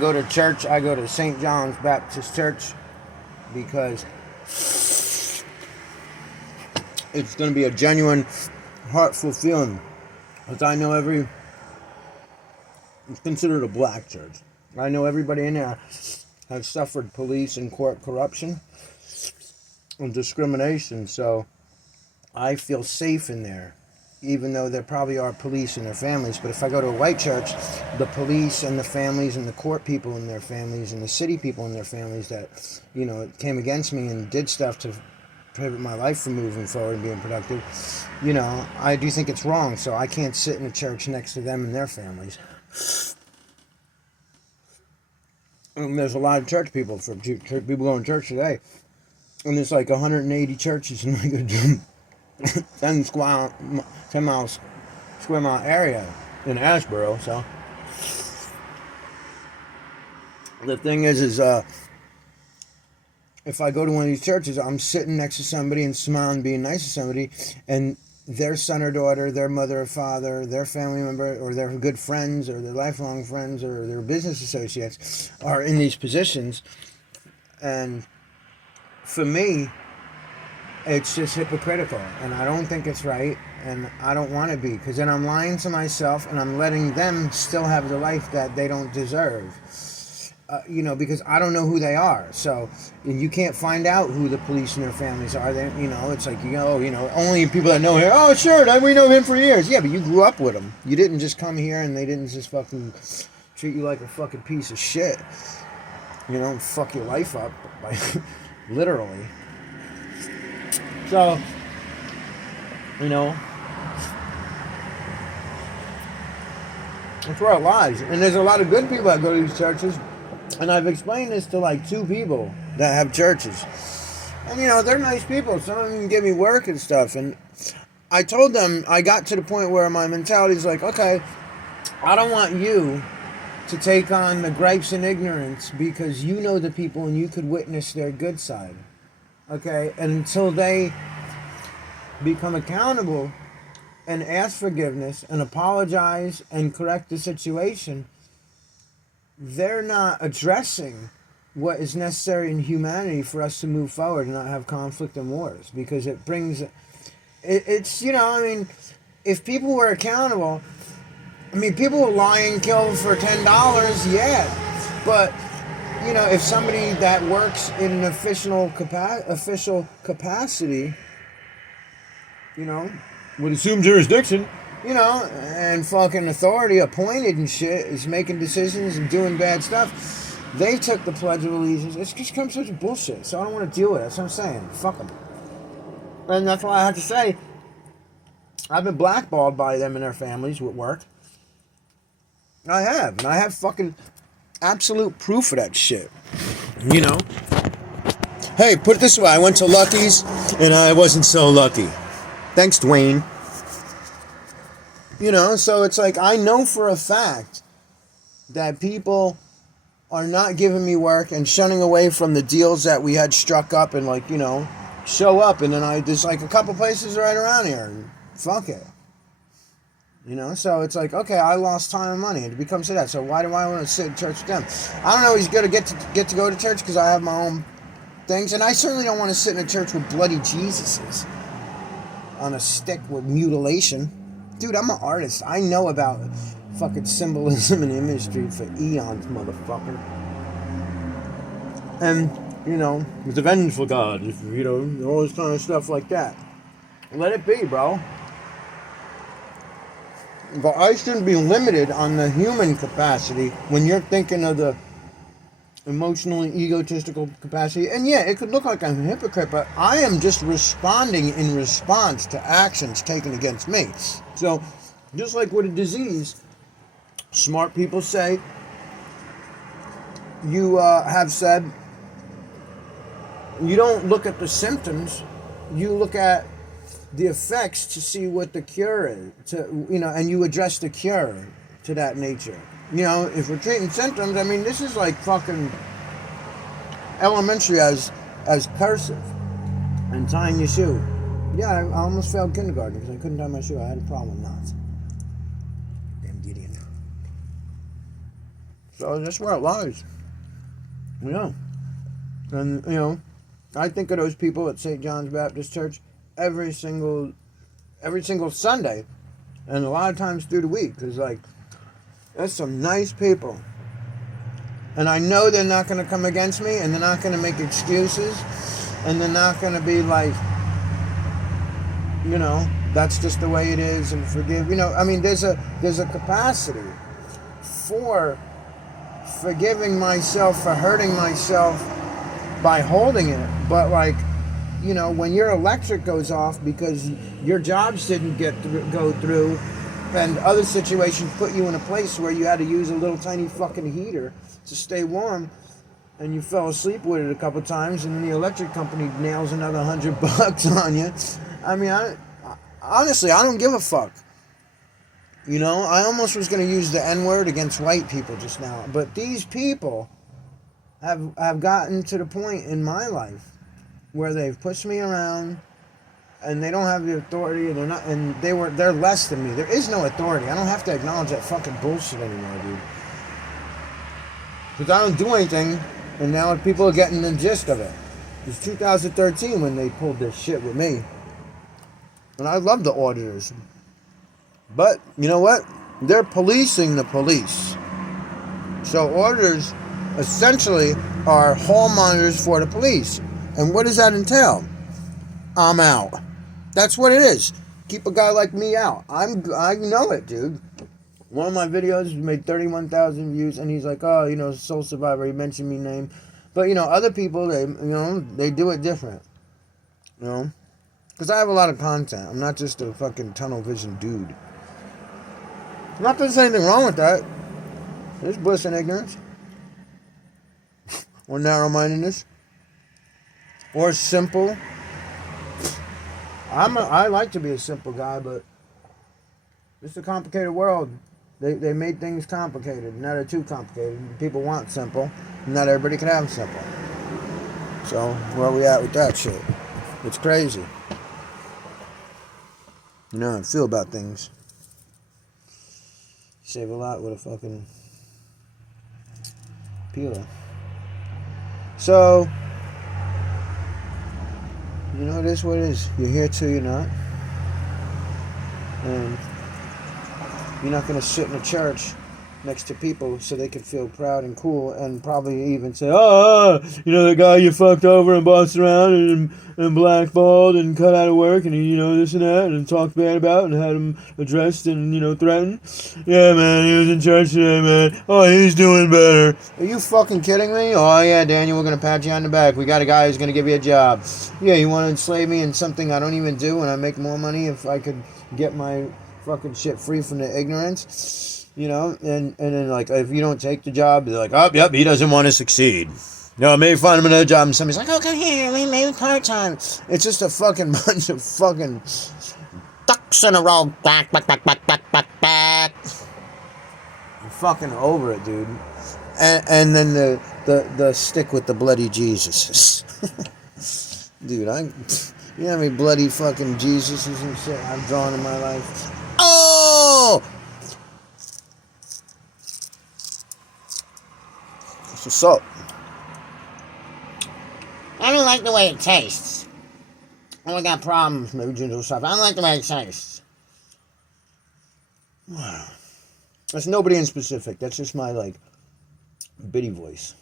Go to church. I go to St. John's Baptist Church because it's going to be a genuine, heartful feeling. Because I know it's considered a black church. I know everybody in there has suffered police and court corruption and discrimination, so I feel safe in there, even though there probably are police and their families. But if I go to a white church, the police and the families and the court people and their families and the city people and their families that, came against me and did stuff to prohibit my life from moving forward and being productive, I do think it's wrong. So I can't sit in a church next to them and their families. And there's a lot of church people going to church today. And there's like 180 churches in like a 10 miles square mile area in Asheboro. So the thing is if I go to one of these churches, I'm sitting next to somebody and smiling, being nice to somebody, and their son or daughter, their mother or father, their family member, or their good friends, or their lifelong friends, or their business associates are in these positions. And for me, it's just hypocritical, and I don't think it's right, and I don't want to be, because then I'm lying to myself, and I'm letting them still have the life that they don't deserve. Because I don't know who they are. So you can't find out who the police and their families are. It's like, only people that know him. Oh, sure, we know him for years. Yeah, but you grew up with him. You didn't just come here and they didn't just fucking treat you like a fucking piece of shit. And fuck your life up, by, literally. So, that's where it lies. And there's a lot of good people that go to these churches. And I've explained this to like 2 people that have churches. And they're nice people. Some of them give me work and stuff. And I told them, I got to the point where my mentality is like, okay, I don't want you to take on the gripes and ignorance because you know the people and you could witness their good side. Okay? And until they become accountable and ask forgiveness and apologize and correct the situation, they're not addressing what is necessary in humanity for us to move forward and not have conflict and wars, because it brings it's if people were accountable, people will lie and kill for $10, yeah, but if somebody that works in an official capacity, would assume jurisdiction, and fucking authority appointed and shit is making decisions and doing bad stuff. They took the Pledge of Allegiance. It's just come such bullshit. So I don't want to deal with it. That's what I'm saying. Fuck them. And that's why I have to say, I've been blackballed by them and their families with work. I have. And I have fucking absolute proof of that shit. Hey, put it this way. I went to Lucky's and I wasn't so lucky. Thanks, Dwayne. So it's like, I know for a fact that people are not giving me work and shunning away from the deals that we had struck up and show up. And then there's like a couple places right around here. And fuck it. So it's like, okay, I lost time and money. And it becomes that. So why do I want to sit in church with them? I don't know. He's going to get to go to church because I have my own things. And I certainly don't want to sit in a church with bloody Jesuses on a stick with mutilation. Dude, I'm an artist. I know about fucking symbolism and imagery for eons, motherfucker. And, with a vengeful God, all this kind of stuff like that. Let it be, bro. But I shouldn't be limited on the human capacity when you're thinking of the emotionally egotistical capacity. And yeah, it could look like I'm a hypocrite, but I am just responding in response to actions taken against me. So, just like with a disease, smart people say, you have said, you don't look at the symptoms, you look at the effects to see what the cure is, and you address the cure to that nature. If we're treating symptoms, this is like fucking elementary as cursive and tying your shoe. Yeah, I almost failed kindergarten because I couldn't tie my shoe. I had a problem with knots. Damn Gideon. So that's where it lies. And I think of those people at St. John's Baptist Church every single Sunday, and a lot of times through the week, because there's some nice people, and I know they're not going to come against me, and they're not going to make excuses, and they're not going to be like, that's just the way it is, and forgive. There's a capacity for forgiving myself for hurting myself by holding it, but when your electric goes off because your jobs didn't go through, and other situations put you in a place where you had to use a little tiny fucking heater to stay warm, and you fell asleep with it a couple times, and then the electric company nails another $100 on you. Honestly, I don't give a fuck. I almost was going to use the N-word against white people just now, but these people have gotten to the point in my life where they've pushed me around, and they don't have the authority, and they're less than me. There is no authority. I don't have to acknowledge that fucking bullshit anymore, dude. Because I don't do anything, and now people are getting the gist of it. It was 2013 when they pulled this shit with me. And I love the auditors. But, you know what? They're policing the police. So auditors essentially are hall monitors for the police. And what does that entail? I'm out. That's what it is. Keep a guy like me out. I know it, dude. One of my videos made 31,000 views, and he's like, oh, Soul Survivor. He mentioned me name. But, other people, they do it different. Because I have a lot of content. I'm not just a fucking tunnel vision dude. Not that there's anything wrong with that. There's bliss and ignorance. Or narrow-mindedness. Or simple. I like to be a simple guy, but it's a complicated world. They made things complicated. Now they're too complicated. People want simple. Not everybody can have simple. So, where are we at with that shit? It's crazy. How I feel about things. Save a lot with a fucking peeler. So, it is what it is. You're here till you're not. And you're not going to sit in a church next to people so they can feel proud and cool and probably even say, the guy you fucked over and bossed around and blackballed and cut out of work and, this and that and talked bad about and had him addressed and, threatened. Yeah, man, he was in church today, man. Oh, he's doing better. Are you fucking kidding me? Oh, yeah, Daniel, we're going to pat you on the back. We got a guy who's going to give you a job. Yeah, you want to enslave me in something I don't even do and I make more money if I could get my fucking shit free from the ignorance? And then, if you don't take the job, they're like, oh, yep, he doesn't want to succeed. Maybe find him another job. And somebody's like, oh, come here, maybe part-time. It's just a fucking bunch of fucking ducks in a row. Back. I'm fucking over it, dude. And then the stick with the bloody Jesus. Dude, you know how many bloody fucking Jesuses and shit I've drawn in my life? Oh! What's up? I don't like the way it tastes. I got problems, maybe ginger stuff. I don't like the way it tastes. That's nobody in specific. That's just my, bitty voice.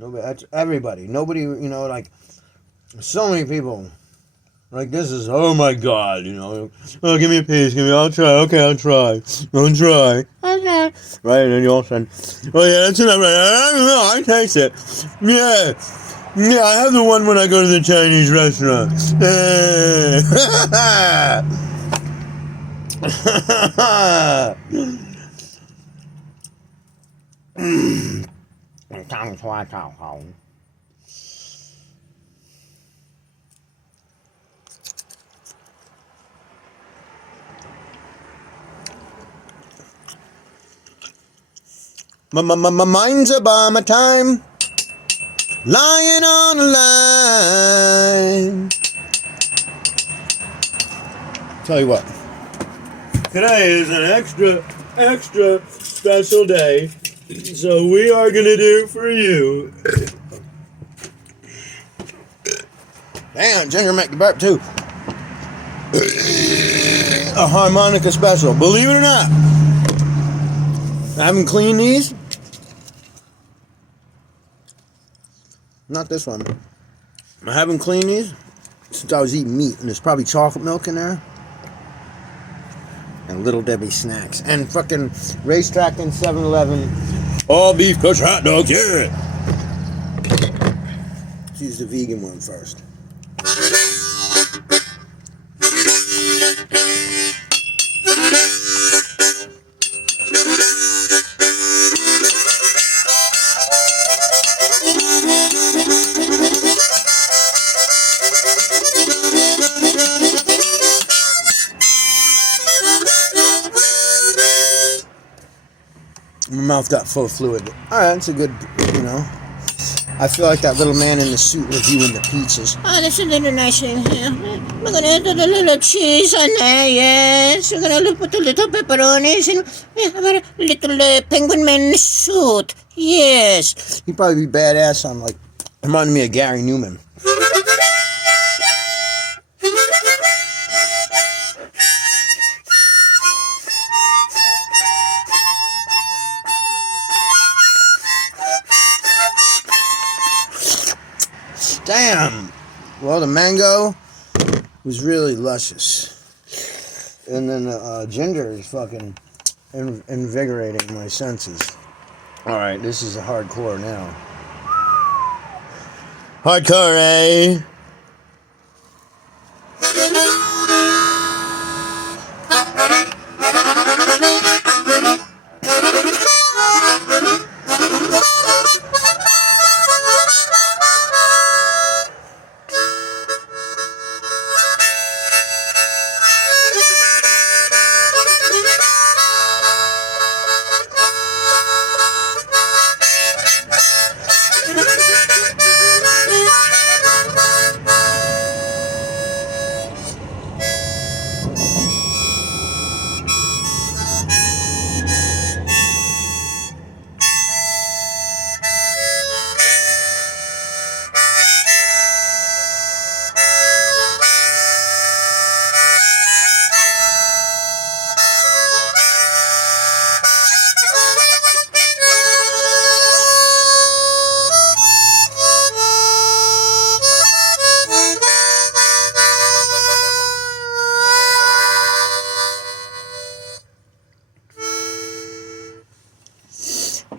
Nobody. That's everybody. Nobody, so many people. This is, oh my God, oh, give me a piece, I'll try, okay, I'll try, okay. Right, and then you all said, oh yeah, that's enough, right, I don't know, I taste it, yeah, I have the one when I go to the Chinese restaurant, Mine's Obama time, lying on the line. Tell you what, today is an extra extra special day. So we are gonna do for you. Damn, Ginger make the burp too. A harmonica special. Believe it or not, I haven't cleaned these. Not this one. I haven't cleaned these since I was eating meat, and there's probably chocolate milk in there. And Little Debbie snacks. And fucking Racetrack and 7-Eleven. All beef kosher hot dogs, yeah! Let's use the vegan one first. My mouth got full of fluid. Alright, it's a good, you know. I feel like that little man in the suit reviewing the pizzas. Oh, that's a little nice in here. We're gonna add a little cheese on there, yes. We're gonna put a little pepperonis and we have a little penguin man suit, yes. He'd probably be badass on, like, reminding me of Gary Newman. Damn! Well, the mango was really luscious. And then the ginger is fucking invigorating my senses. Alright, this is a hardcore now. Hardcore, eh?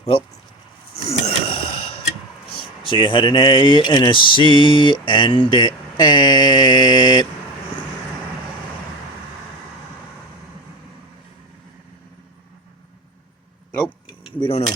Well, so you had an A and a C and a... Nope, we don't know.